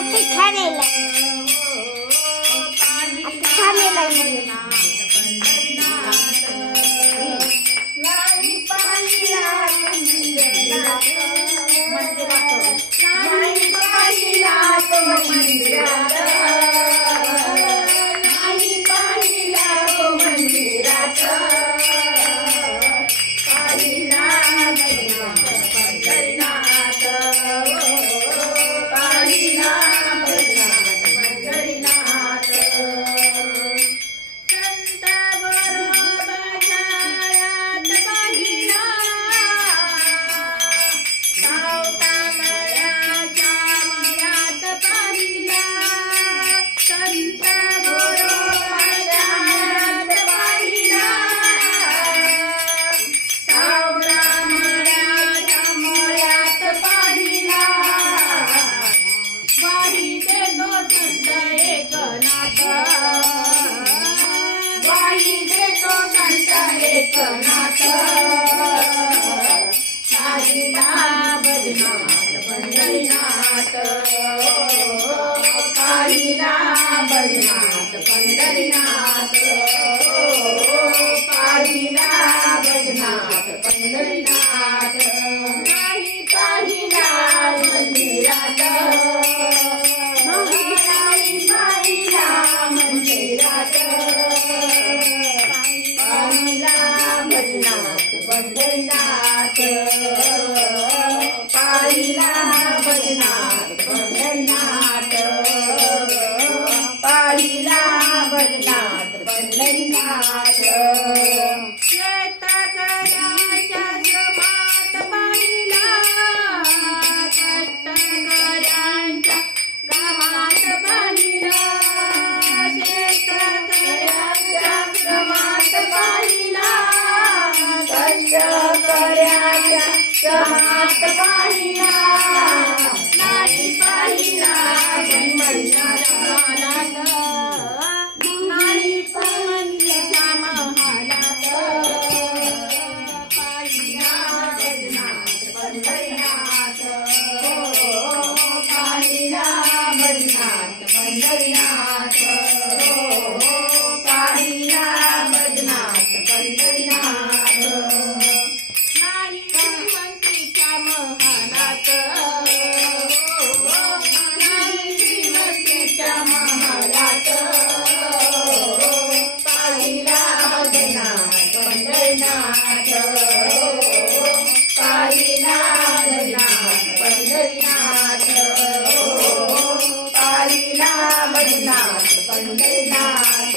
பார்த்து கடலை Come समाप्त पाणिना पंढरीनाथ पाहिला बदनाथ पंढरीनाथ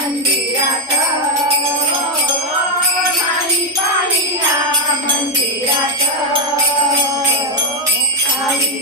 मंदिरात. खाली पाहिला मंदिरात. खाली